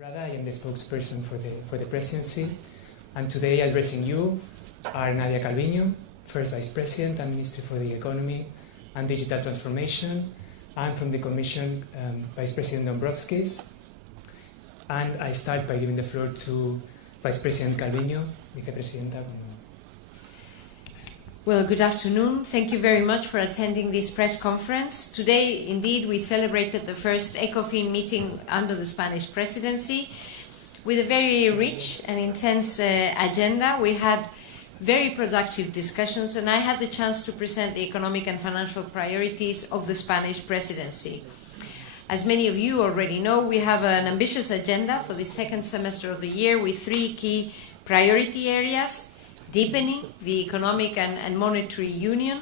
Rueda, I am the spokesperson for the presidency, and today addressing you are Nadia Calviño, first vice president and minister for the economy and digital transformation, and from the Commission, Vice President Dombrovskis. And I start by giving the floor to Vice President Calviño, vicepresidenta. Well, good afternoon. Thank you very much for attending this press conference. Today, indeed, we celebrated the first ECOFIN meeting under the Spanish presidency with a very rich and intense agenda. We had very productive discussions, and I had the chance to present the economic and financial priorities of the Spanish presidency. As many of you already know, we have an ambitious agenda for the second semester of the year with three key priority areas: deepening the economic and monetary union,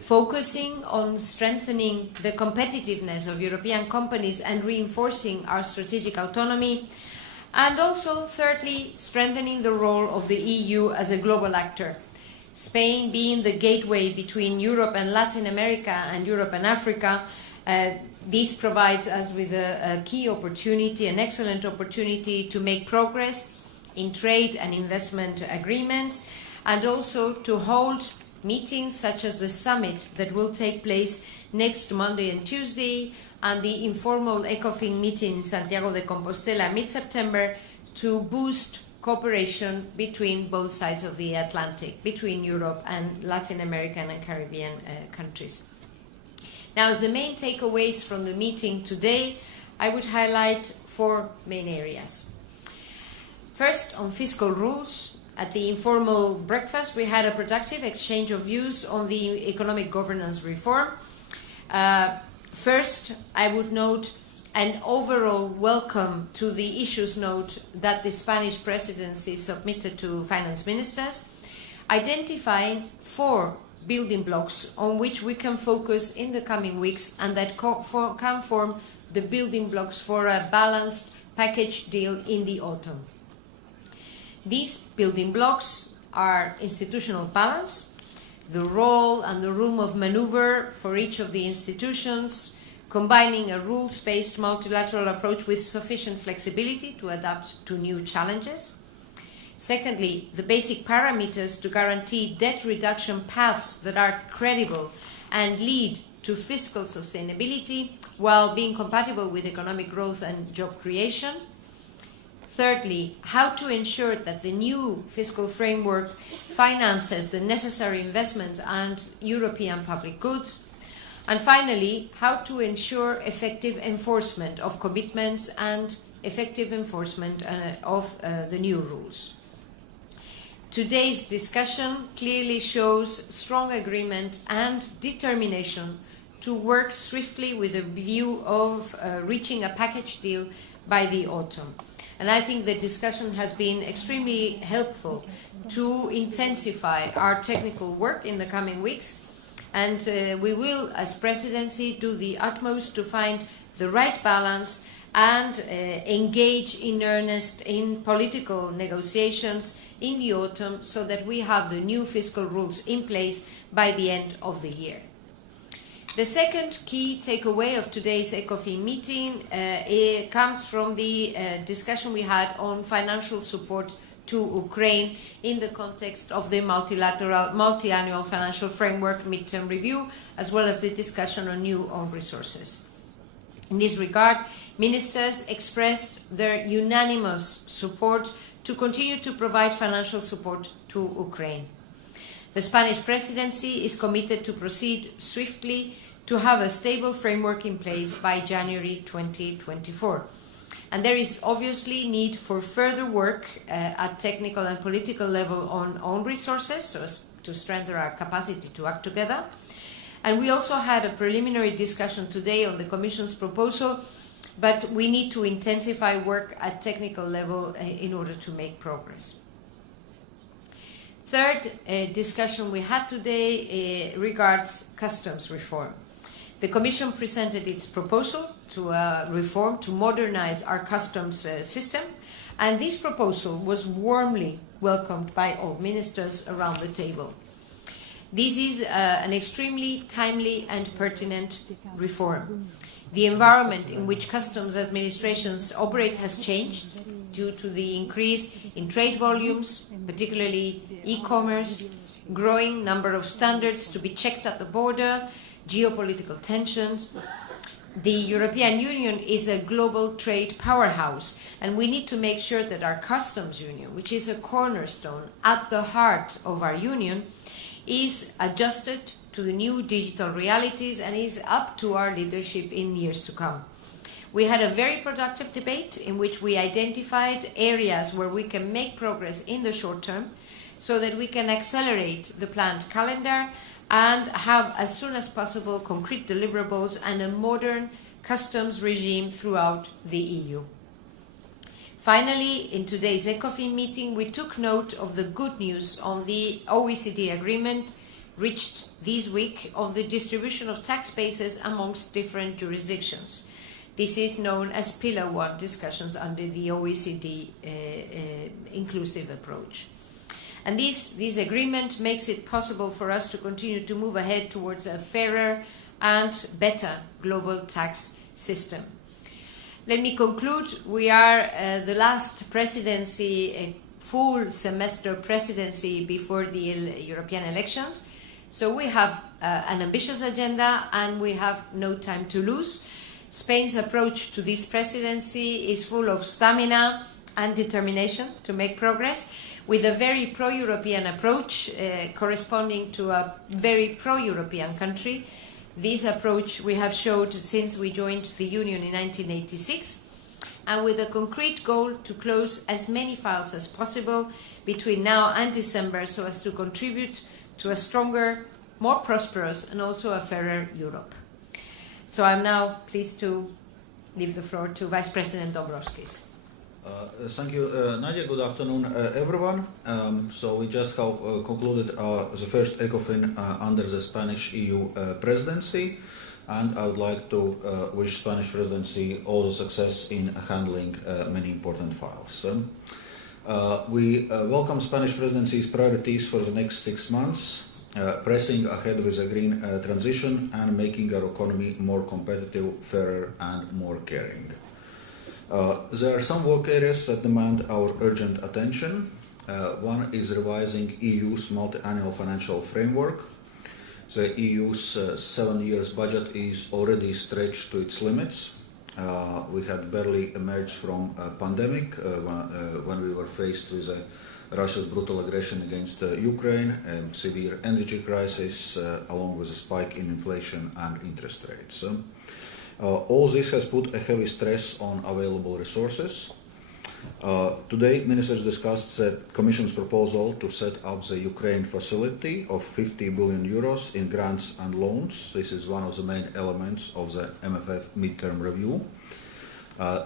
focusing on strengthening the competitiveness of European companies and reinforcing our strategic autonomy, and also, thirdly, strengthening the role of the EU as a global actor. Spain being the gateway between Europe and Latin America and Europe and Africa, this provides us with a key opportunity, an excellent opportunity to make progress in trade and investment agreements, and also to hold meetings such as the summit that will take place next Monday and Tuesday, and the informal ECOFIN meeting in Santiago de Compostela mid-September, to boost cooperation between both sides of the Atlantic, between Europe and Latin American and Caribbean countries. Now, as the main takeaways from the meeting today, I would highlight four main areas. First, on fiscal rules. At the informal breakfast, we had a productive exchange of views on the economic governance reform. First, I would note an overall welcome to the issues note that the Spanish presidency submitted to finance ministers, identifying four building blocks on which we can focus in the coming weeks and that can form the building blocks for a balanced package deal in the autumn. These building blocks are institutional balance, the role and the room of maneuver for each of the institutions, combining a rules-based multilateral approach with sufficient flexibility to adapt to new challenges. Secondly, the basic parameters to guarantee debt reduction paths that are credible and lead to fiscal sustainability while being compatible with economic growth and job creation. Thirdly, how to ensure that the new fiscal framework finances the necessary investments and European public goods. And finally, how to ensure effective enforcement of commitments and effective enforcement of the new rules. Today's discussion clearly shows strong agreement and determination to work swiftly with a view of reaching a package deal by the autumn. And I think the discussion has been extremely helpful to intensify our technical work in the coming weeks. And we will, as presidency, do the utmost to find the right balance and engage in earnest in political negotiations in the autumn so that we have the new fiscal rules in place by the end of the year. The second key takeaway of today's ECOFIN meeting it comes from the discussion we had on financial support to Ukraine in the context of the multi-annual financial framework midterm review, as well as the discussion on new own resources. In this regard, ministers expressed their unanimous support to continue to provide financial support to Ukraine. The Spanish presidency is committed to proceed swiftly to have a stable framework in place by January 2024. And there is obviously need for further work at technical and political level on own resources so as to strengthen our capacity to act together. And we also had a preliminary discussion today on the Commission's proposal, but we need to intensify work at technical level in order to make progress. Third discussion we had today regards customs reform. The Commission presented its proposal to reform, to modernize our customs system, and this proposal was warmly welcomed by all ministers around the table. This is an extremely timely and pertinent reform. The environment in which customs administrations operate has changed due to the increase in trade volumes, particularly e-commerce, growing number of standards to be checked at the border, geopolitical tensions. The European Union is a global trade powerhouse, and we need to make sure that our customs union, which is a cornerstone at the heart of our union, is adjusted to the new digital realities and is up to our leadership in years to come. We had a very productive debate in which we identified areas where we can make progress in the short term so that we can accelerate the planned calendar and have as soon as possible concrete deliverables and a modern customs regime throughout the EU. Finally, in today's ECOFIN meeting, we took note of the good news on the OECD agreement reached this week on the distribution of tax bases amongst different jurisdictions. This is known as Pillar 1 discussions under the OECD inclusive approach. And this agreement makes it possible for us to continue to move ahead towards a fairer and better global tax system. Let me conclude. We are the last presidency, a full semester presidency before the European elections. So we have an ambitious agenda and we have no time to lose. Spain's approach to this presidency is full of stamina and determination to make progress, with a very pro-European approach corresponding to a very pro-European country. This approach we have showed since we joined the Union in 1986, and with a concrete goal to close as many files as possible between now and December so as to contribute to a stronger, more prosperous and also a fairer Europe. So I'm now pleased to leave the floor to Vice President Dombrovskis. Thank you, Nadia. Good afternoon, everyone. So we just have concluded the first ECOFIN under the Spanish EU presidency, and I would like to wish Spanish presidency all the success in handling many important files. We welcome Spanish presidency's priorities for the next 6 months, pressing ahead with a green transition and making our economy more competitive, fairer and more caring. There are some work areas that demand our urgent attention. One is revising EU's multi-annual financial framework. The EU's 7 years budget is already stretched to its limits. We had barely emerged from a pandemic when we were faced with Russia's brutal aggression against Ukraine, a severe energy crisis, along with a spike in inflation and interest rates. All this has put a heavy stress on available resources. Today, ministers discussed the Commission's proposal to set up the Ukraine facility of 50 billion euros in grants and loans. This is one of the main elements of the MFF midterm review.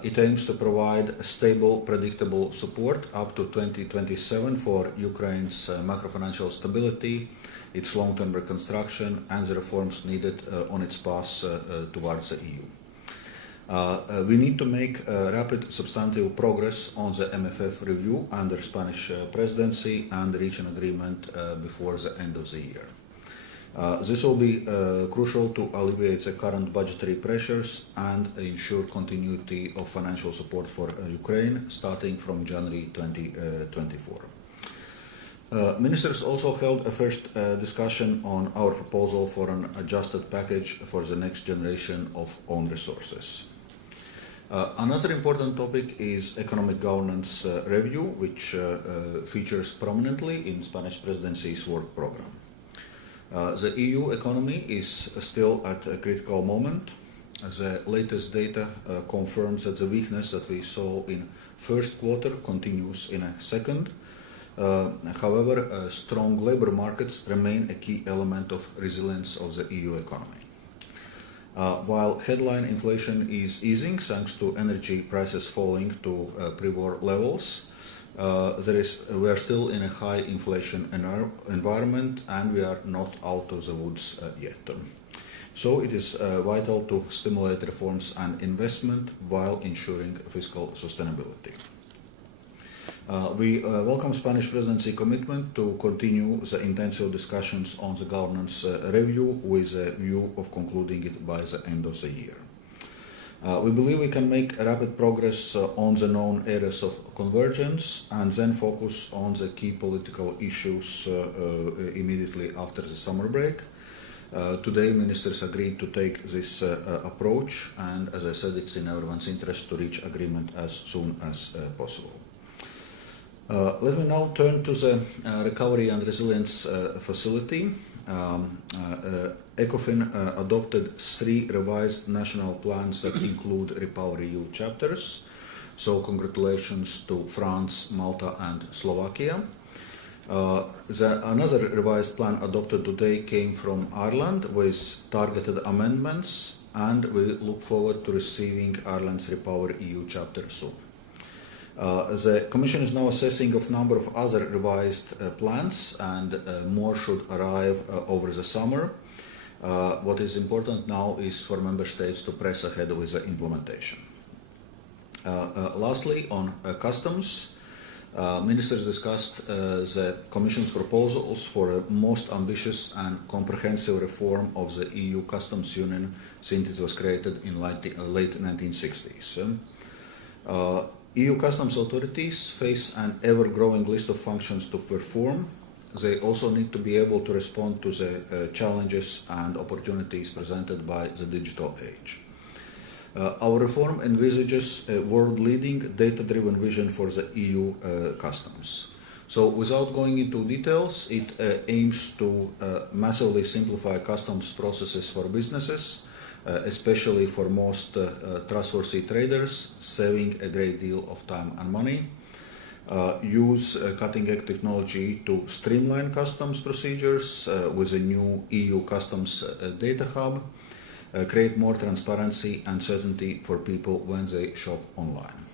It aims to provide stable, predictable support up to 2027 for Ukraine's macrofinancial stability, its long-term reconstruction and the reforms needed on its path towards the EU. We need to make rapid substantive progress on the MFF review under Spanish presidency and reach an agreement before the end of the year. This will be crucial to alleviate the current budgetary pressures and ensure continuity of financial support for Ukraine starting from January 2024. Ministers also held a first discussion on our proposal for an adjusted package for the next generation of own resources. Another important topic is economic governance review, which features prominently in Spanish presidency's work program. The EU economy is still at a critical moment. The latest data confirms that the weakness that we saw in first quarter continues in a second. However, strong labour markets remain a key element of resilience of the EU economy. While headline inflation is easing thanks to energy prices falling to pre-war levels, we are still in a high inflation environment and we are not out of the woods yet. So it is vital to stimulate reforms and investment while ensuring fiscal sustainability. We welcome Spanish presidency commitment to continue the intensive discussions on the governance review with a view of concluding it by the end of the year. We believe we can make rapid progress on the known areas of convergence and then focus on the key political issues immediately after the summer break. Today, ministers agreed to take this approach, and as I said, it's in everyone's interest to reach agreement as soon as possible. Let me now turn to the Recovery and Resilience Facility. Ecofin adopted 3 revised national plans that include REPowerEU chapters. So congratulations to France, Malta and Slovakia. Another revised plan adopted today came from Ireland with targeted amendments, and we look forward to receiving Ireland's REPowerEU chapter soon. The Commission is now assessing a number of other revised plans, and more should arrive over the summer. What is important now is for Member States to press ahead with the implementation. Lastly, on customs, ministers discussed the Commission's proposals for a most ambitious and comprehensive reform of the EU customs union since it was created in late 1960s. EU customs authorities face an ever-growing list of functions to perform. They also need to be able to respond to the challenges and opportunities presented by the digital age. Our reform envisages a world-leading, data-driven vision for the EU customs. So, without going into details, it aims to massively simplify customs processes for businesses, especially for most trustworthy traders, saving a great deal of time and money. Use cutting-edge technology to streamline customs procedures with a new EU customs data hub. Create more transparency and certainty for people when they shop online.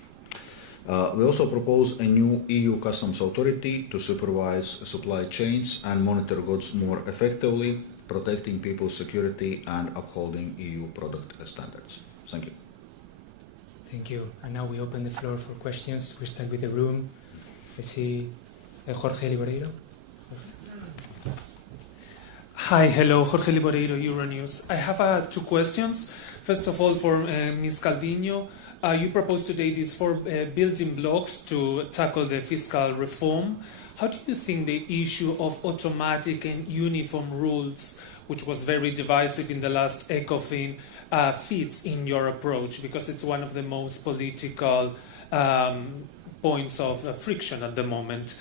We also propose a new EU customs authority to supervise supply chains and monitor goods more effectively, protecting people's security and upholding EU product standards. Thank you. Thank you. And now we open the floor for questions. We start with the room. I see Jorge Liboreiro. Hi, hello, Jorge Liboreiro, Euronews. I have 2 questions. First of all, for Ms. Calviño, you proposed today these 4 building blocks to tackle the fiscal reform. How do you think the issue of automatic and uniform rules, which was very divisive in the last Ecofin, fits in your approach? Because it's one of the most political points of friction at the moment.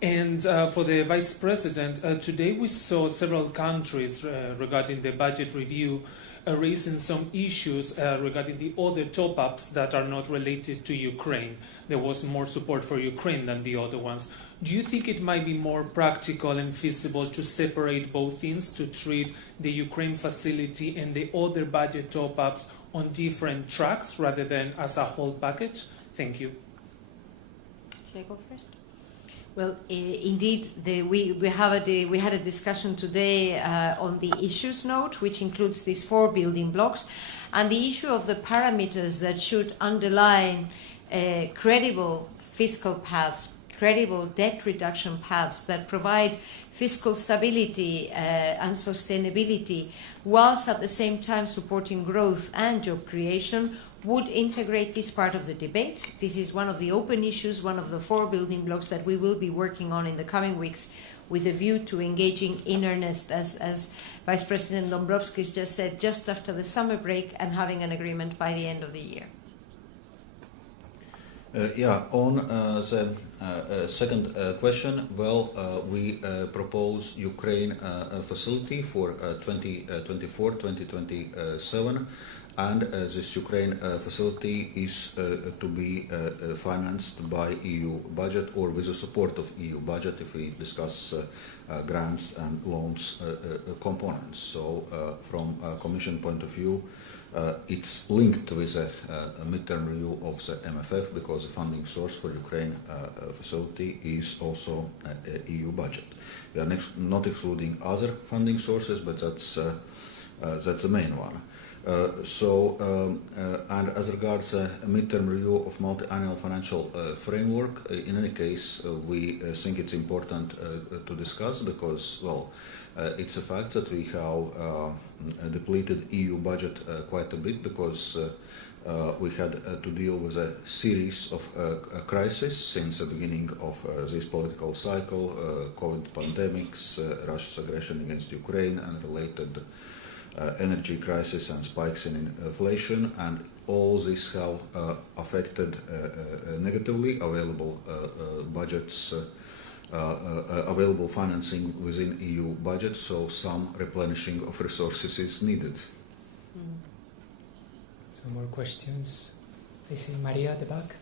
And for the Vice President, today we saw several countries regarding the budget review raising some issues regarding the other top-ups that are not related to Ukraine. There was more support for Ukraine than the other ones. Do you think it might be more practical and feasible to separate both things, to treat the Ukraine facility and the other budget top-ups on different tracks rather than as a whole package? Thank you. Should I go first? Well, indeed, we had a discussion today on the issues note, which includes these 4 building blocks, and the issue of the parameters that should underline credible fiscal paths, credible debt reduction paths that provide fiscal stability and sustainability, whilst at the same time supporting growth and job creation, would integrate this part of the debate. This is one of the open issues, one of the 4 building blocks that we will be working on in the coming weeks with a view to engaging in earnest, as Vice President Dombrovskis just said, just after the summer break, and having an agreement by the end of the year. On the second question, we propose Ukraine facility for 2024-2027. And this Ukraine facility is to be financed by EU budget or with the support of EU budget if we discuss grants and loans components. So from a Commission point of view, it's linked with a midterm review of the MFF because the funding source for Ukraine facility is also EU budget. We are not excluding other funding sources, but that's the main one. And as regards a midterm review of multi-annual financial framework, in any case, we think it's important to discuss because, it's a fact that we have depleted EU budget quite a bit because We had to deal with a series of crises since the beginning of this political cycle, COVID pandemics, Russia's aggression against Ukraine and related energy crisis and spikes in inflation, and all this have affected negatively available budgets, available financing within EU budget, so some replenishing of resources is needed. Some more questions? I see Maria at the back.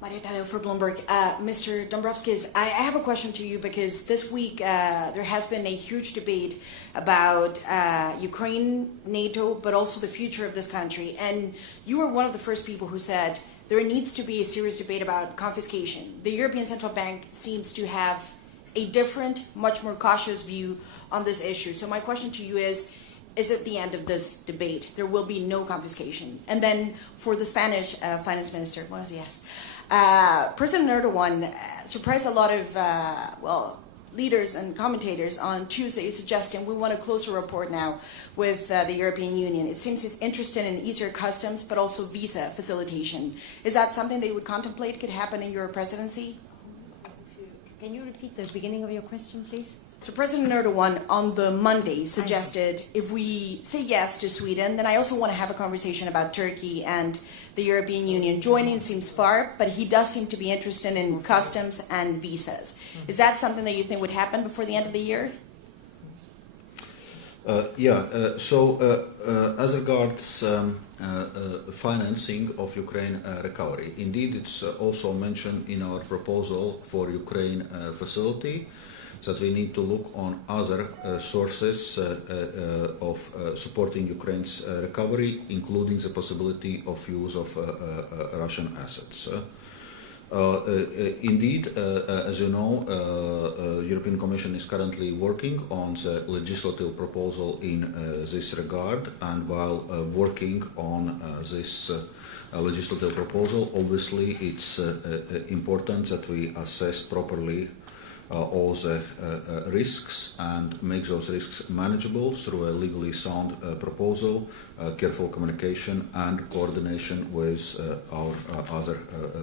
Nadia Calviño for Bloomberg. Mr. Dombrovskis, I have a question to you because this week there has been a huge debate about Ukraine, NATO, but also the future of this country. And you were one of the first people who said there needs to be a serious debate about confiscation. The European Central Bank seems to have a different, much more cautious view on this issue. So my question to you is at the end of this debate, there will be no confiscation? And then for the Spanish finance minister, buenos días. President Erdogan surprised a lot of leaders and commentators on Tuesday, suggesting we want a closer rapport now with the European Union. It seems he's interested in easier customs, but also visa facilitation. Is that something they would contemplate could happen in your presidency? Can you repeat the beginning of your question, please? So President Erdogan on the Monday suggested if we say yes to Sweden, then I also want to have a conversation about Turkey and the European Union. Joining seems far, but he does seem to be interested in customs and visas. Is that something that you think would happen before the end of the year? As regards financing of Ukraine recovery, indeed it's also mentioned in our proposal for Ukraine facility that we need to look on other sources of supporting Ukraine's recovery, including the possibility of use of Russian assets. Indeed, as you know, European Commission is currently working on the legislative proposal in this regard, and while working on this legislative proposal, obviously it's important that we assess properly all the risks and make those risks manageable through a legally sound proposal, careful communication and coordination with our other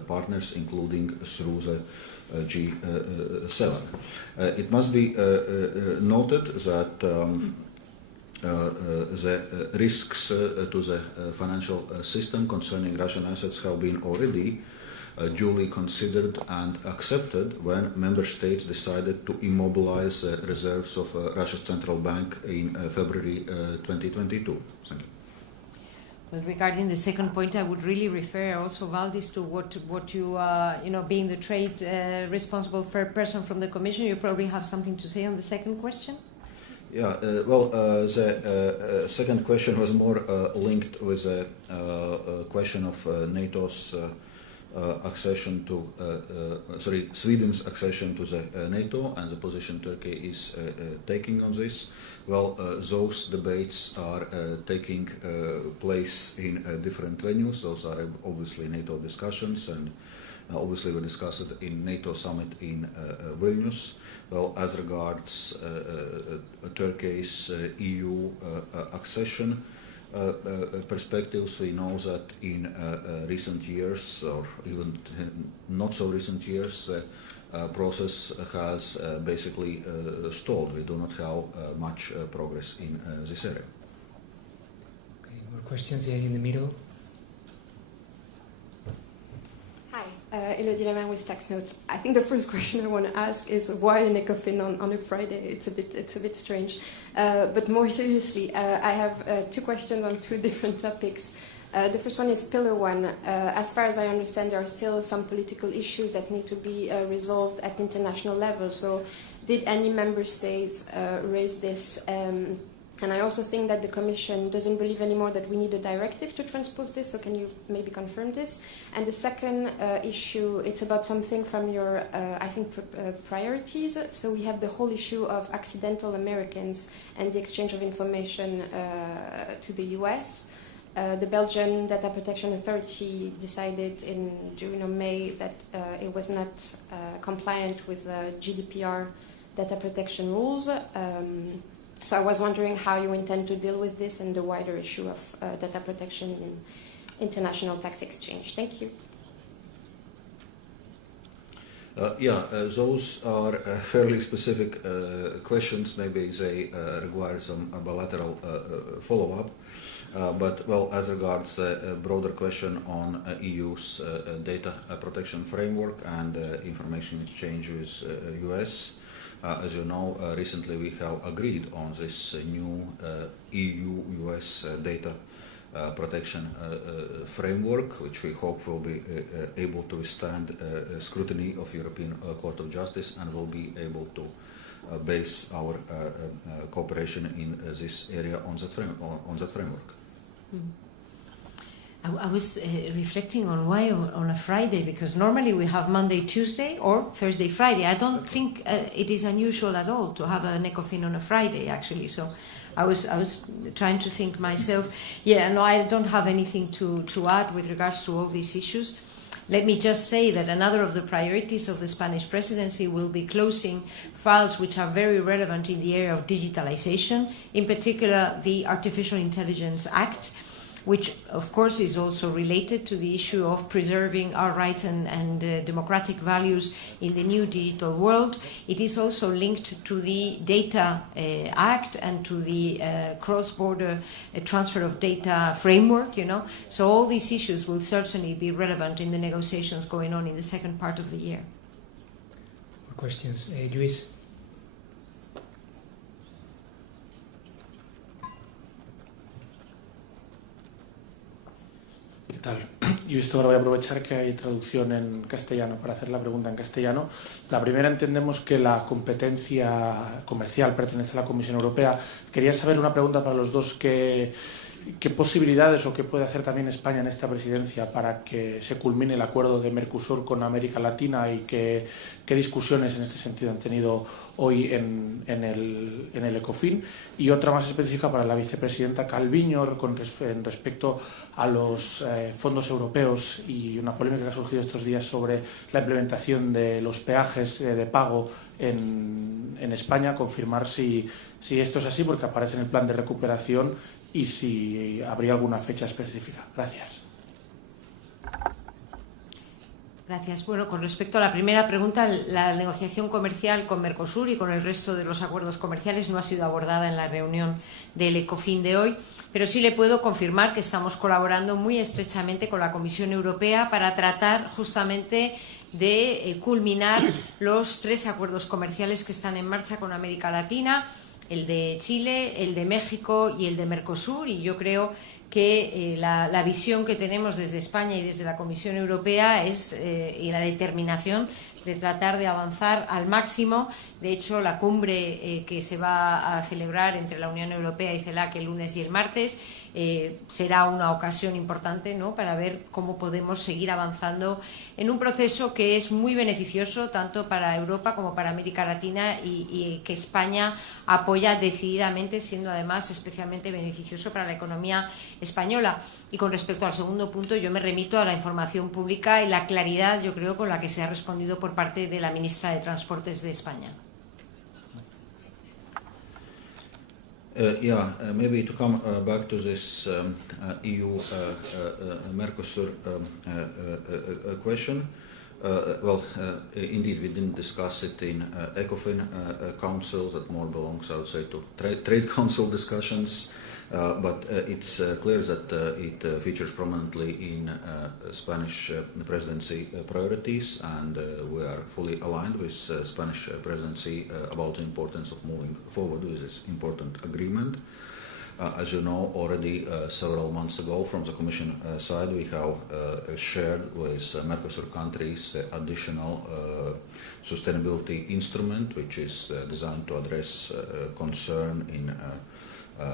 partners, including through the G7. It must be noted that the risks to the financial system concerning Russian assets have been already duly considered and accepted when member states decided to immobilize the reserves of Russia's central bank in February 2022. Thank you. Well, regarding the second point, I would really refer also, Valdis, to what you, being the trade responsible person from the Commission, you probably have something to say on the second question? Yeah, the second question was more linked with the question of NATO's accession to, Sweden's accession to the NATO and the position Turkey is taking on this. Well, those debates are taking place in different venues. Those are obviously NATO discussions, and obviously we discussed it in NATO summit in Vilnius. Well, as regards Turkey's EU accession perspectives, we know that in recent years, or even not so recent years, the process has basically stalled. We do not have much progress in this area. Okay, more questions here in the middle. Elodie Lemaire with Tax Notes. I think the first question I want to ask is why an ECOFIN on a Friday? It's a bit strange. But more seriously, I have two questions on two different topics. The first one is Pillar 1. As far as I understand, there are still some political issues that need to be resolved at international level. So did any member states raise this? And I also think that the Commission doesn't believe anymore that we need a directive to transpose this, so can you maybe confirm this? And the second issue, it's about something from your, priorities. So we have the whole issue of accidental Americans and the exchange of information to the US. The Belgian Data Protection Authority decided in June or May that it was not compliant with the GDPR data protection rules. So I was wondering how you intend to deal with this and the wider issue of data protection in international tax exchange. Thank you. Those are fairly specific questions. Maybe they require some bilateral follow-up. But well, as regards a broader question on EU's data protection framework and information exchange with US, as you know, recently we have agreed on this new EU-US data protection framework, which we hope will be able to withstand scrutiny of European Court of Justice and will be able to base our cooperation in this area on that framework. I was reflecting on why on a Friday, because normally we have Monday, Tuesday or Thursday, Friday. I don't think it is unusual at all to have an ECOFIN on a Friday, actually. So I was trying to think myself. Yeah, no, I don't have anything to add with regards to all these issues. Let me just say that another of the priorities of the Spanish presidency will be closing files which are very relevant in the area of digitalization, in particular the Artificial Intelligence Act, which of course is also related to the issue of preserving our rights and democratic values in the new digital world. It is also linked to the Data Act and to the cross-border transfer of data framework, you know. So all these issues will certainly be relevant in the negotiations going on in the second part of the year. More questions? Luis? ¿Qué tal? Yo esto ahora voy a aprovechar que hay traducción en castellano para hacer la pregunta en castellano. La primera, entendemos que la competencia comercial pertenece a la Comisión Europea. Quería saber una pregunta para los dos, ¿qué posibilidades o qué puede hacer también España en esta presidencia para que se culmine el acuerdo de Mercosur con América Latina y qué discusiones en este sentido han tenido hoy en el ECOFIN? Y otra más específica para la vicepresidenta Calviño respecto a los fondos europeos y una polémica que ha surgido estos días sobre la implementación de los peajes de pago en España. Confirmar si esto es así, porque aparece en el plan de recuperación, y si habría alguna fecha específica. Gracias. Gracias. Bueno, con respecto a la primera pregunta, la negociación comercial con Mercosur y con el resto de los acuerdos comerciales no ha sido abordada en la reunión del ECOFIN de hoy, pero sí le puedo confirmar que estamos colaborando muy estrechamente con la Comisión Europea para tratar justamente de culminar los 3 acuerdos comerciales que están en marcha con América Latina, el de Chile, el de México y el de Mercosur, y yo creo que la visión que tenemos desde España y desde la Comisión Europea es y la determinación de tratar de avanzar al máximo. De hecho, la cumbre que se va a celebrar entre la Unión Europea y CELAC el lunes y el martes será una ocasión importante, ¿no?, para ver cómo podemos seguir avanzando en un proceso que es muy beneficioso tanto para Europa como para América Latina y que España apoya decididamente, siendo además especialmente beneficioso para la economía española. Y con respecto al segundo punto, yo me remito a la información pública y la claridad, yo creo, con la que se ha respondido por parte de la ministra de Transportes de España. Maybe to come back to this EU-Mercosur question. Indeed, we didn't discuss it in ECOFIN Council. That more belongs, I would say, to Trade Council discussions. But it's clear that it features prominently in Spanish presidency priorities, and we are fully aligned with Spanish presidency about the importance of moving forward with this important agreement. As you know, already several months ago from the Commission side, we have shared with Mercosur countries the additional sustainability instrument, which is designed to address concern in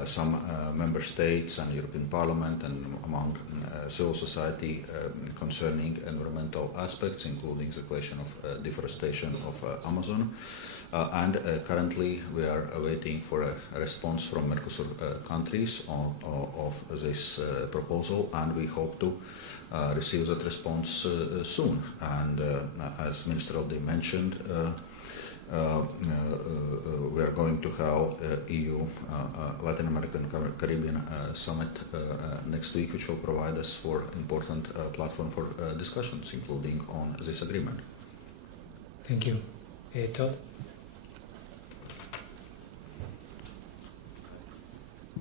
some member states and European Parliament and among civil society concerning environmental aspects, including the question of deforestation of Amazon. And currently we are waiting for a response from Mercosur countries of this proposal, and we hope to receive that response soon. And as Minister already mentioned, we are going to have EU Latin American Caribbean summit next week, which will provide us for important platform for discussions, including on this agreement. Thank you. Todd?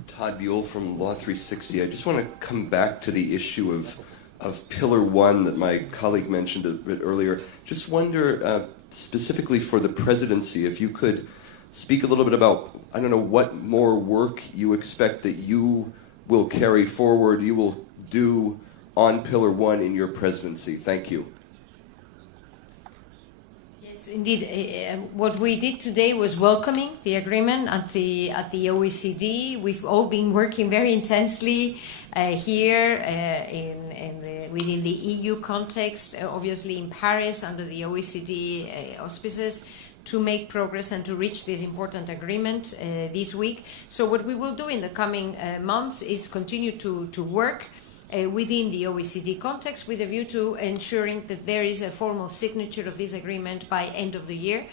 Todd Buell from Law 360. I just want to come back to the issue of Pillar 1 that my colleague mentioned a bit earlier. Just wonder, specifically for the presidency, if you could speak a little bit about, I don't know, what more work you expect that you will carry forward, you will do on Pillar 1 in your presidency. Thank you. Yes, indeed. What we did today was welcoming the agreement at the OECD. We've all been working very intensely here within the EU context, obviously in Paris under the OECD auspices, to make progress and to reach this important agreement this week. So what we will do in the coming months is continue to work within the OECD context with a view to ensuring that there is a formal signature of this agreement by end of the year.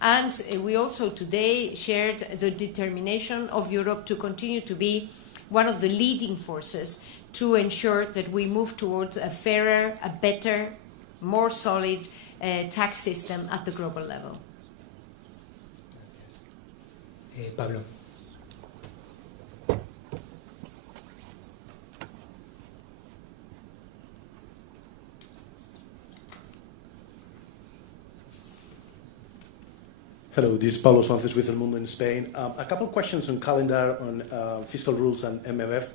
And we also today shared the determination of Europe to continue to be one of the leading forces to ensure that we move towards a fairer, a better, more solid tax system at the global level. Pablo? Hello, this is Pablo Suárez with El Mundo in Spain. A couple of questions on calendar, on fiscal rules and MMF.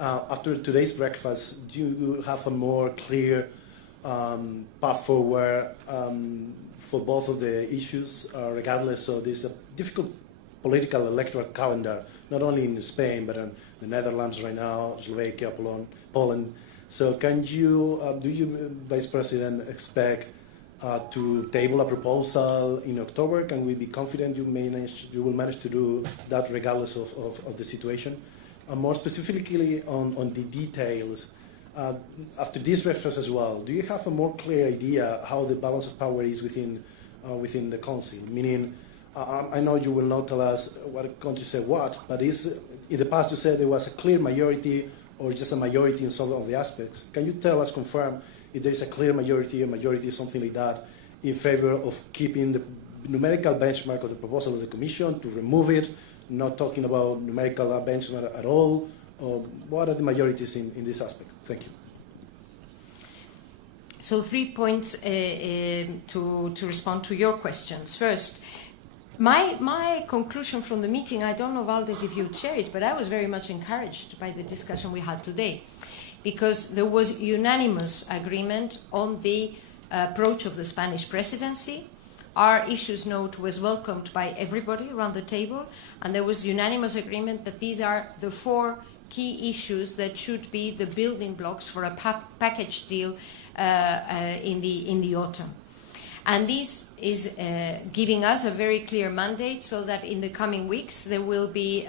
After today's breakfast, do you have a more clear path forward for both of the issues, regardless of this difficult political electoral calendar, not only in Spain, but in the Netherlands right now, Slovakia, Poland. So can you, do you, Vice President, expect to table a proposal in October? Can we be confident you will manage to do that regardless of the situation? More specifically on the details, after this breakfast as well, do you have a more clear idea how the balance of power is within the Council? Meaning, I know you will not tell us what country said what, but in the past you said there was a clear majority or just a majority in some of the aspects. Can you tell us, confirm, if there is a clear majority, something like that, in favor of keeping the numerical benchmark of the proposal of the Commission, to remove it, not talking about numerical benchmark at all? Or what are the majorities in this aspect? Thank you. So 3 points to respond to your questions. First, my conclusion from the meeting, I don't know, Valdez, if you'd share it, but I was very much encouraged by the discussion we had today, because there was unanimous agreement on the approach of the Spanish presidency. Our issues note was welcomed by everybody around the table, and there was unanimous agreement that these are the 4 key issues that should be the building blocks for a package deal in the autumn. And this is giving us a very clear mandate so that in the coming weeks there will be,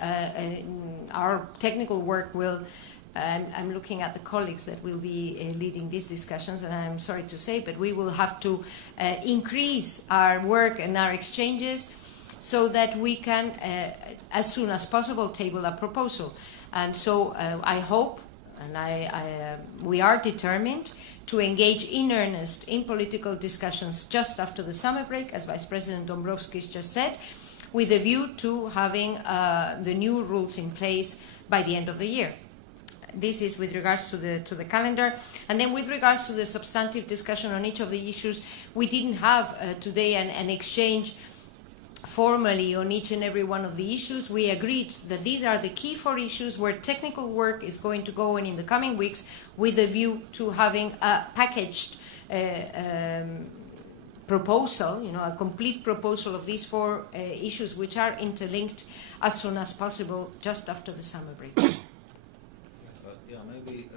our technical work will, I'm looking at the colleagues that will be leading these discussions, and I'm sorry to say, but we will have to increase our work and our exchanges so that we can, as soon as possible, table a proposal. And so I hope, and we are determined to engage in earnest in political discussions just after the summer break, as Vice President Dombrovskis just said, with a view to having the new rules in place by the end of the year. This is with regards to the calendar. And then with regards to the substantive discussion on each of the issues, we didn't have today an exchange formally on each and every one of the issues. We agreed that these are the key 4 issues where technical work is going to go on in the coming weeks, with a view to having a packaged proposal, a complete proposal of these 4 issues, which are interlinked, as soon as possible, just after the summer break. Maybe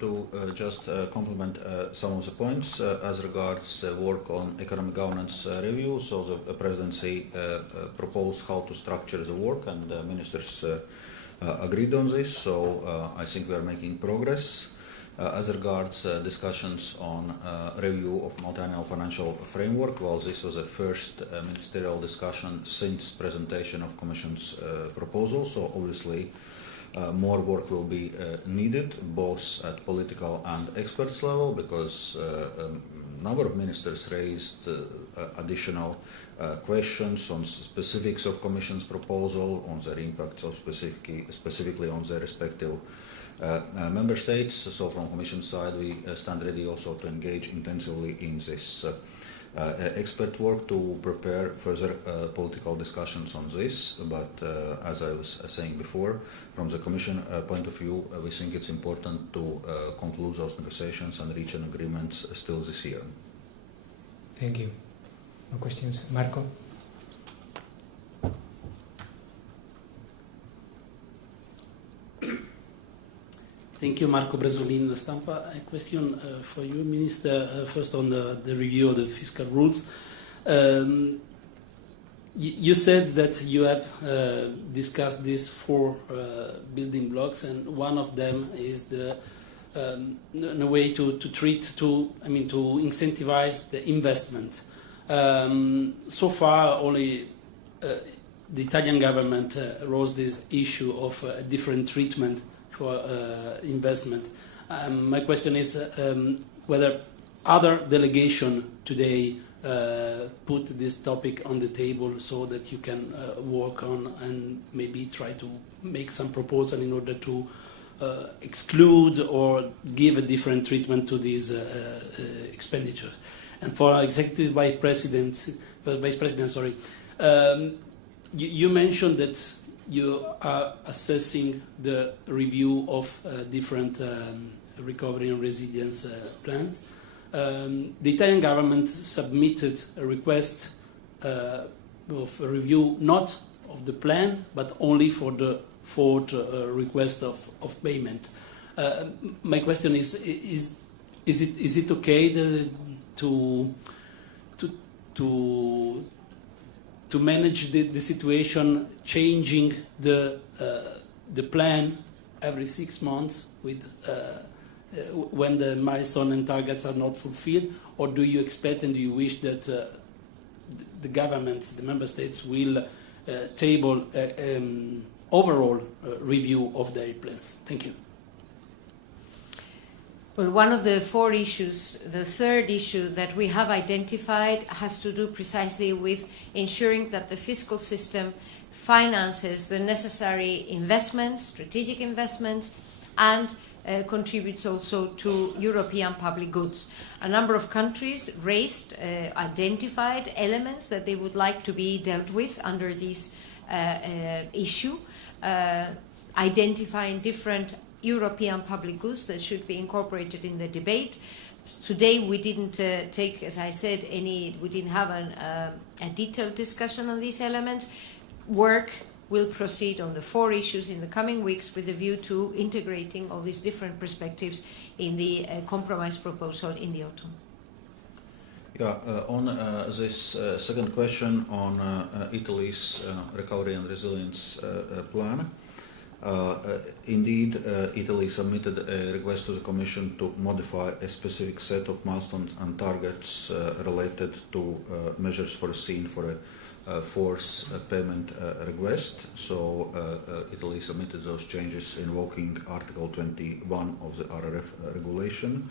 to just complement some of the points as regards work on economic governance review. So the presidency proposed how to structure the work, and the ministers agreed on this. So I think we are making progress. As regards discussions on review of multi-annual financial framework, well, this was the first ministerial discussion since presentation of Commission's proposal. So obviously more work will be needed, both at political and experts level, because a number of ministers raised additional questions on specifics of Commission's proposal, on their impacts of specifically on their respective member states. So from Commission side, we stand ready also to engage intensively in this expert work to prepare further political discussions on this. But as I was saying before, from the Commission point of view, we think it's important to conclude those negotiations and reach an agreement still this year. Thank you. No questions. Marco? Thank you, Marco Bresolin, La Stampa. A question for you, Minister, first on the review of the fiscal rules. You said that you have discussed these 4 building blocks, and one of them is the a way to incentivize the investment. So far, only the Italian government rose this issue of a different treatment for investment. My question is whether other delegation today put this topic on the table so that you can work on and maybe try to make some proposal in order to exclude or give a different treatment to these expenditures. And for Executive Vice President, you mentioned that you are assessing the review of different recovery and resilience plans. The Italian government submitted a request of a review not of the plan but only for the 4th request of payment. My question is it okay to manage the situation, changing the plan every 6 months with when the milestone and targets are not fulfilled, or do you expect and do you wish that the governments, the member states, will table overall review of their plans? Thank you. Well, one of the 4 issues, the third issue that we have identified, has to do precisely with ensuring that the fiscal system finances the necessary investments, strategic investments, and contributes also to European public goods. A number of countries raised, identified elements that they would like to be dealt with under this issue, identifying different European public goods that should be incorporated in the debate. Today we didn't take, as I said, we didn't have a detailed discussion on these elements. Work will proceed on the 4 issues in the coming weeks with a view to integrating all these different perspectives in the compromise proposal in the autumn. Yeah, on this second question on Italy's recovery and resilience plan, indeed, Italy submitted a request to the Commission to modify a specific set of milestones and targets related to measures foreseen for a force payment request. So Italy submitted those changes invoking Article 21 of the RRF regulation,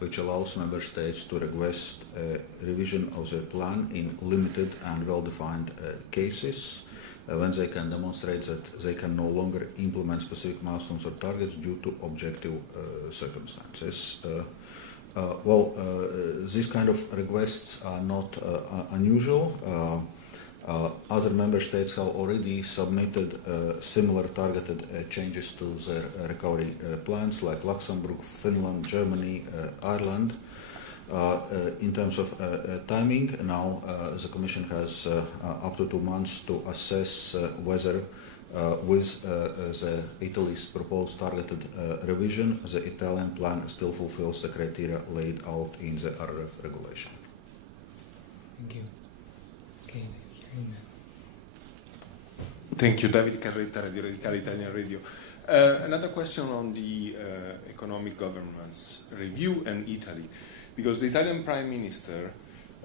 which allows member states to request a revision of their plan in limited and well-defined cases when they can demonstrate that they can no longer implement specific milestones or targets due to objective circumstances. These kind of requests are not unusual. Other member states have already submitted similar targeted changes to their recovery plans, like Luxembourg, Finland, Germany, Ireland. In terms of timing, now the Commission has up to 2 months to assess whether with the Italy's proposed targeted revision, the Italian plan still fulfills the criteria laid out in the RRF regulation. Thank you. Okay. Thank you, David Carretta, Radio Radicale, Italian Radio. Another question on the economic governance review and Italy, because the Italian Prime Minister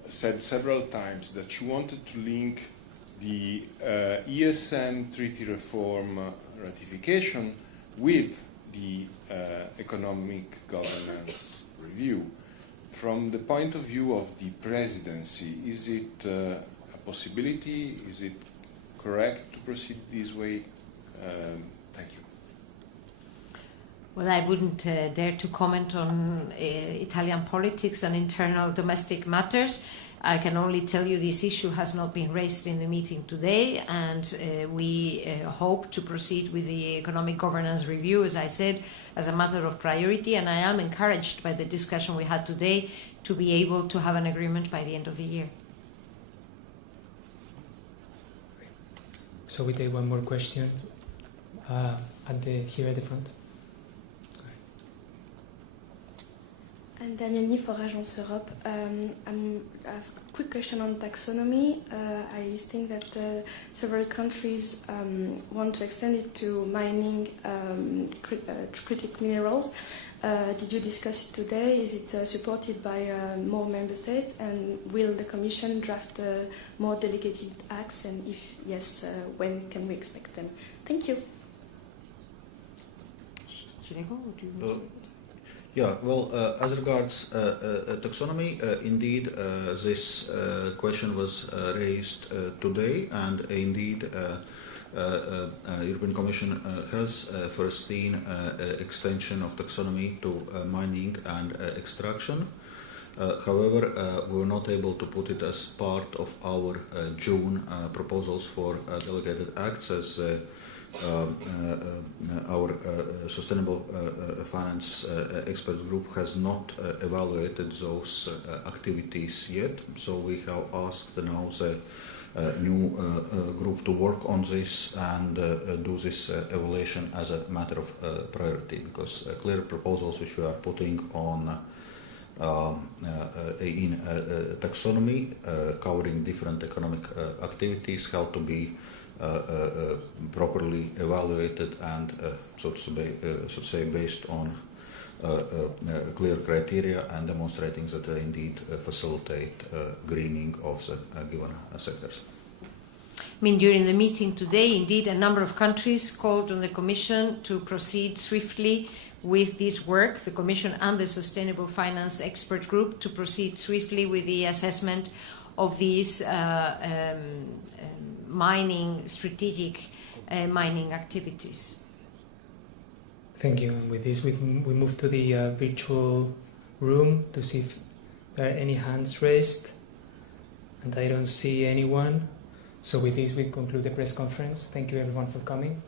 said several times that she wanted to link the ESM treaty reform ratification with the economic governance review. From the point of view of the presidency, is it a possibility? Is it correct to proceed this way? Thank you. Well, I wouldn't dare to comment on Italian politics and internal domestic matters. I can only tell you this issue has not been raised in the meeting today, and we hope to proceed with the economic governance review, as I said, as a matter of priority, and I am encouraged by the discussion we had today to be able to have an agreement by the end of the year. So we take one more question here at the front. And Daniel for Agence Europe. I have a quick question on taxonomy. I think that several countries want to extend it to mining critical minerals. Did you discuss it today? Is it supported by more member states? And will the Commission draft more delegated acts? And if yes, when can we expect them? Thank you. Should I go or do you? Yeah, well, as regards taxonomy, indeed, this question was raised today, and indeed, European Commission has foreseen extension of taxonomy to mining and extraction. However, we were not able to put it as part of our June proposals for delegated acts, as our sustainable finance experts group has not evaluated those activities yet. So we have asked now the new group to work on this and do this evaluation as a matter of priority, because clear proposals which we are putting on in taxonomy covering different economic activities have to be properly evaluated and so to say based on clear criteria and demonstrating that they indeed facilitate greening of the given sectors. I mean, during the meeting today, indeed, a number of countries called on the Commission to proceed swiftly with this work, the Commission and the Sustainable Finance Expert Group, to proceed swiftly with the assessment of these strategic mining activities. Thank you. And with this, we move to the virtual room to see if there are any hands raised. And I don't see anyone. So with this, we conclude the press conference. Thank you, everyone, for coming.